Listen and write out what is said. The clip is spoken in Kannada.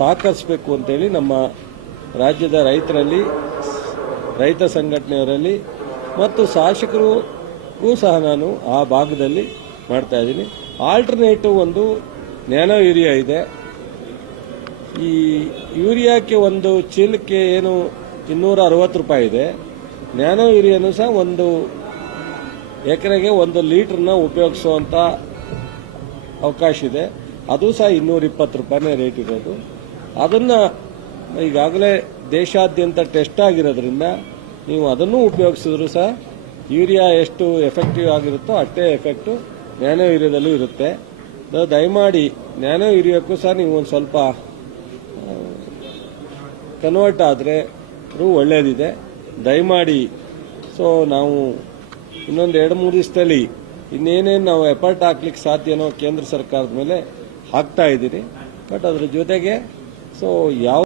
ಸಹಕರಿಸಬೇಕು ಅಂತೇಳಿ ನಮ್ಮ ರಾಜ್ಯದ ರೈತರಲ್ಲಿ, ರೈತ ಸಂಘಟನೆಯವರಲ್ಲಿ ಮತ್ತು ಶಾಸಕರಿಗೂ ಸಹ ನಾನು ಆ ಭಾಗದಲ್ಲಿ ಮಾಡ್ತಾ ಇದ್ದೀನಿ. ಆಲ್ಟರ್ನೇಟಿವ್ ಒಂದು ನ್ಯಾನೋ ಯೂರಿಯಾ ಇದೆ. ಈ ಯೂರಿಯಾಕ್ಕೆ ಒಂದು ಚೀಲಕ್ಕೆ ಏನು 260 ರೂಪಾಯಿ ಇದೆ. ನ್ಯಾನೋ ಯೂರಿಯಾನು ಸಹ ಒಂದು ಎಕರೆಗೆ 1 ಲೀಟರ್ನ ಉಪಯೋಗಿಸುವಂತ ಅವಕಾಶ ಇದೆ. ಅದು ಸಹ 220 ರೂಪಾಯಿನೇ ರೇಟ್ ಇರೋದು. ಅದನ್ನ ಈಗಾಗಲೇ ದೇಶಾದ್ಯಂತ ಟೆಸ್ಟ್ ಆಗಿರೋದ್ರಿಂದ ನೀವು ಅದನ್ನು ಉಪಯೋಗಿಸಿದ್ರು ಸಹ ಯೂರಿಯಾ ಎಷ್ಟು ಎಫೆಕ್ಟಿವ್ ಆಗಿರುತ್ತೋ ಅಷ್ಟೇ ಎಫೆಕ್ಟು ನ್ಯಾನೋ ಯೂರಿಯಾದಲ್ಲೂ ಇರುತ್ತೆ. ದಯಮಾಡಿ ನ್ಯಾನೋ ಯೂರಿಯಾಕ್ಕೂ ಸಹ ನೀವು ಒಂದು ಸ್ವಲ್ಪ ಕನ್ವರ್ಟ್ ಆದರೆ ಒಳ್ಳೇದಿದೆ. ದಯಮಾಡಿ ನಾವು ಇನ್ನೊಂದು 2-3 ದಿವಸದಲ್ಲಿ ಇನ್ನೇನೇನು ನಾವು ಎಫರ್ಟ್ ಹಾಕ್ಲಿಕ್ಕೆ ಸಾಧ್ಯನೋ ಕೇಂದ್ರ ಸರ್ಕಾರದ ಮೇಲೆ ಹಾಕ್ತಾ ಇದ್ದೀನಿ. ಬಟ್ ಅದ್ರ ಜೊತೆಗೆ ಯಾವ